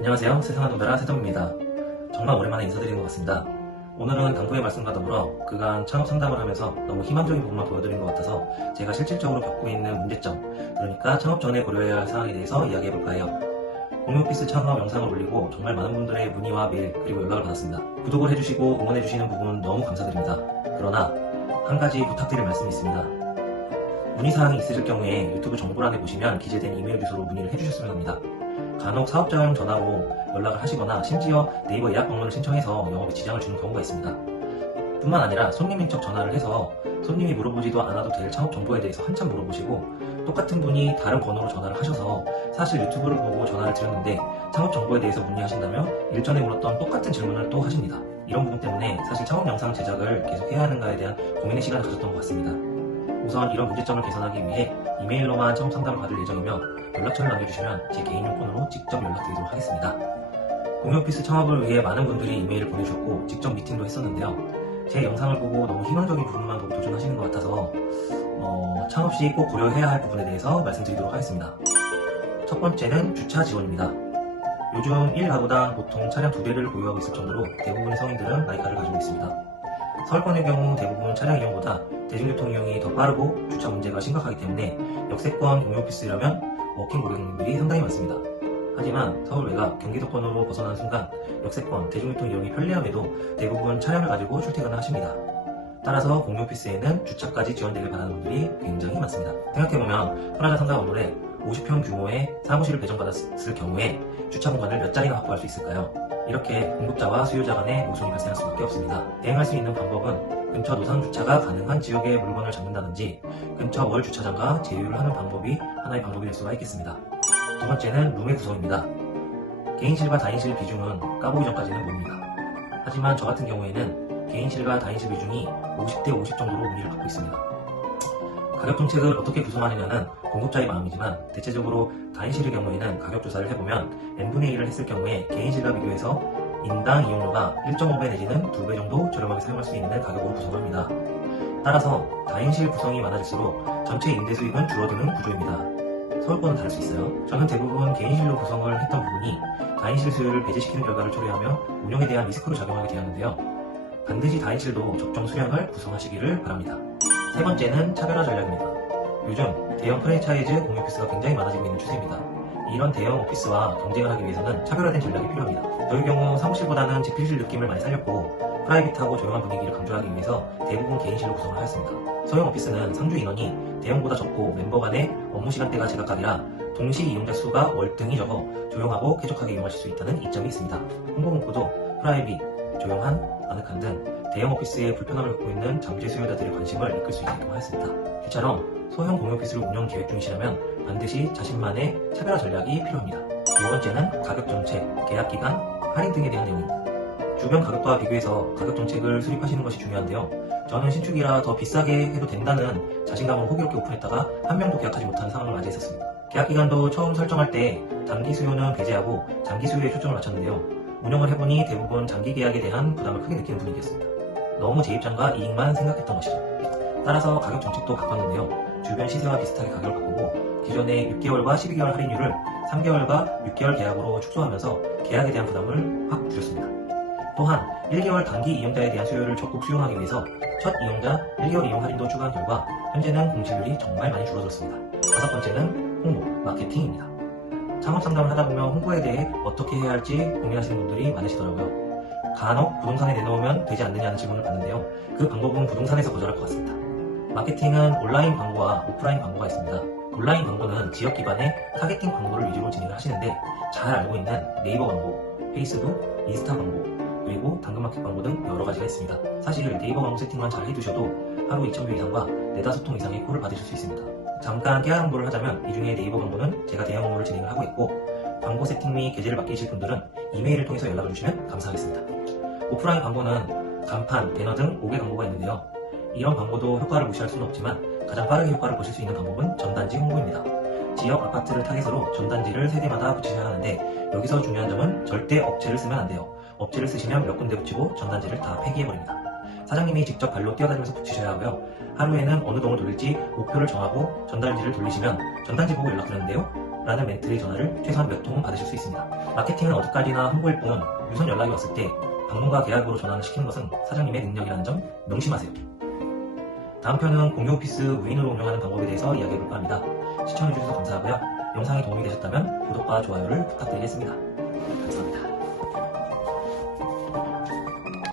안녕하세요. 세상을 돕느라 세동입니다. 정말 오랜만에 인사드리는 것 같습니다. 오늘은 당부의 말씀과 더불어 그간 창업 상담을 하면서 너무 희망적인 부분만 보여드린 것 같아서 제가 실질적으로 겪고 있는 문제점, 그러니까 창업 전에 고려해야 할 사항에 대해서 이야기해볼까 해요. 공유오피스 창업 영상을 올리고 정말 많은 분들의 문의와 메일 그리고 연락을 받았습니다. 구독을 해주시고 응원해주시는 부분 너무 감사드립니다. 그러나 한 가지 부탁드릴 말씀이 있습니다. 문의사항이 있으실 경우에 유튜브 정보란에 보시면 기재된 이메일 주소로 문의를 해주셨으면 합니다. 간혹 사업자용 전화로 연락을 하시거나 심지어 네이버 예약 방문을 신청해서 영업에 지장을 주는 경우가 있습니다. 뿐만 아니라 손님 인적 전화를 해서 손님이 물어보지도 않아도 될 창업 정보에 대해서 한참 물어보시고 똑같은 분이 다른 번호로 전화를 하셔서 사실 유튜브를 보고 전화를 드렸는데 창업 정보에 대해서 문의하신다며 일전에 물었던 똑같은 질문을 또 하십니다. 이런 부분 때문에 사실 창업 영상 제작을 계속 해야 하는가에 대한 고민의 시간을 가졌던 것 같습니다. 우선 이런 문제점을 개선하기 위해 이메일로만 창업 상담을 받을 예정이며 연락처를 남겨주시면 제 개인용 폰으로 직접 연락드리도록 하겠습니다. 공유오피스 창업을 위해 많은 분들이 이메일을 보내주셨고 직접 미팅도 했었는데요. 제 영상을 보고 너무 희망적인 부분만 보고 도전하시는 것 같아서 창업 시 꼭 고려해야 할 부분에 대해서 말씀드리도록 하겠습니다. 첫 번째는 주차 지원입니다. 요즘 1가구당 보통 차량 2대를 보유하고 있을 정도로 대부분의 성인들은 마이카를 가지고 있습니다. 서울권의 경우 대부분 차량 이용보다 대중교통 이용이 더 빠르고 주차 문제가 심각하기 때문에 역세권 공유오피스라면 워킹 고객님들이 상당히 많습니다. 하지만 서울 외곽 경기도권으로 벗어난 순간 역세권 대중교통 이용이 편리함에도 대부분 차량을 가지고 출퇴근을 하십니다. 따라서 공유오피스에는 주차까지 지원되길 바라는 분들이 굉장히 많습니다. 생각해보면 프라자 상가 건물에 50평 규모의 사무실을 배정받았을 경우에 주차 공간을 몇 자리나 확보할 수 있을까요? 이렇게 공급자와 수요자 간의 모순이 발생할 수밖에 없습니다. 대응할 수 있는 방법은 근처 노상 주차가 가능한 지역에 물건을 잡는다든지 근처 월 주차장과 제휴를 하는 방법이 하나의 방법이 될 수가 있겠습니다. 두 번째는 룸의 구성입니다. 개인실과 다인실 비중은 까보기 전까지는 모릅니다. 하지만 저 같은 경우에는 개인실과 다인실 비중이 50대 50 정도로 의미를 갖고 있습니다. 가격 정책을 어떻게 구성하느냐는 공급자의 마음이지만 대체적으로 다인실의 경우에는 가격 조사를 해보면 n분의 1을 했을 경우에 개인실과 비교해서 인당 이용료가 1.5배 내지는 2배 정도 저렴하게 사용할 수 있는 가격으로 구성합니다. 따라서 다인실 구성이 많아질수록 전체 임대 수익은 줄어드는 구조입니다. 서울권은 다를 수 있어요. 저는 대부분 개인실로 구성을 했던 부분이 다인실 수요를 배제시키는 결과를 초래하며 운영에 대한 리스크로 작용하게 되었는데요. 반드시 다인실도 적정 수량을 구성하시기를 바랍니다. 세 번째는 차별화 전략입니다. 요즘 대형 프랜차이즈 공유오피스가 굉장히 많아지고 있는 추세입니다. 이런 대형 오피스와 경쟁을 하기 위해서는 차별화된 전략이 필요합니다. 저희 경우 사무실보다는 집필실 느낌을 많이 살렸고 프라이빗하고 조용한 분위기를 강조하기 위해서 대부분 개인실로 구성을 하였습니다. 소형 오피스는 상주 인원이 대형보다 적고 멤버 간의 업무 시간대가 제각각이라 동시 이용자 수가 월등히 적어 조용하고 쾌적하게 이용하실 수 있다는 이점이 있습니다. 홍보 문구도 프라이빗, 조용한, 아늑한 등 대형 오피스에 불편함을 겪고 있는 잠재 수요자들의 관심을 이끌 수 있게끔 하였습니다. 이처럼 소형 공유오피스를 운영 계획 중이시라면 반드시 자신만의 차별화 전략이 필요합니다. 네 번째는 가격 정책, 계약 기간, 할인 등에 대한 내용입니다. 주변 가격과 비교해서 가격 정책을 수립하시는 것이 중요한데요. 저는 신축이라 더 비싸게 해도 된다는 자신감으로 호기롭게 오픈했다가 한 명도 계약하지 못하는 상황을 맞이했었습니다. 계약 기간도 처음 설정할 때 단기 수요는 배제하고 장기 수요에 초점을 맞췄는데요. 운영을 해보니 대부분 장기 계약에 대한 부담을 크게 느끼는 분위기였습니다. 너무 제 입장과 이익만 생각했던 것이죠. 따라서 가격 정책도 바꿨는데요. 주변 시세와 비슷하게 가격을 바꾸고 기존의 6개월과 12개월 할인율을 3개월과 6개월 계약으로 축소하면서 계약에 대한 부담을 확 줄였습니다. 또한 1개월 단기 이용자에 대한 수요를 적극 수용하기 위해서 첫 이용자 1개월 이용 할인도 추가한 결과 현재는 공실률이 정말 많이 줄어들었습니다. 다섯 번째는 홍보, 마케팅입니다. 창업 상담을 하다 보면 홍보에 대해 어떻게 해야 할지 고민하시는 분들이 많으시더라고요. 간혹 부동산에 내놓으면 되지 않느냐는 질문을 받는데요. 그 방법은 부동산에서 거절할 것 같습니다. 마케팅은 온라인 광고와 오프라인 광고가 있습니다. 온라인 광고는 지역 기반의 타겟팅 광고를 위주로 진행을 하시는데 잘 알고 있는 네이버 광고, 페이스북, 인스타 광고, 그리고 당근마켓 광고 등 여러 가지가 있습니다. 사실 네이버 광고 세팅만 잘 해두셔도 하루 2,000뷰 이상과 4-5통 이상의 콜을 받으실 수 있습니다. 잠깐 깨알 홍보를 하자면 이 중에 네이버 광고는 제가 대형 업무를 진행을 하고 있고 광고 세팅 및 게재를 맡기실 분들은 이메일을 통해서 연락을 주시면 감사하겠습니다. 오프라인 광고는 간판, 배너 등 5개 광고가 있는데요. 이런 광고도 효과를 무시할 수는 없지만 가장 빠르게 효과를 보실 수 있는 방법은 전단지 홍보입니다. 지역 아파트를 타겟으로 전단지를 세대마다 붙이셔야 하는데 여기서 중요한 점은 절대 업체를 쓰면 안 돼요. 업체를 쓰시면 몇 군데 붙이고 전단지를 다 폐기해버립니다. 사장님이 직접 발로 뛰어다니면서 붙이셔야 하고요. 하루에는 어느 동을 돌릴지 목표를 정하고 전단지를 돌리시면 전단지 보고 연락드렸는데요. 라는 멘트의 전화를 최소한 몇 통은 받으실 수 있습니다. 마케팅은 어디까지나 홍보일 뿐 유선 연락이 왔을 때 방문과 계약으로 전환을 시키는 것은 사장님의 능력이라는 점 명심하세요. 다음 편은 공유 오피스 무인으로 운영하는 방법에 대해서 이야기해볼까 합니다. 시청해주셔서 감사하고요. 영상이 도움이 되셨다면 구독과 좋아요를 부탁드리겠습니다.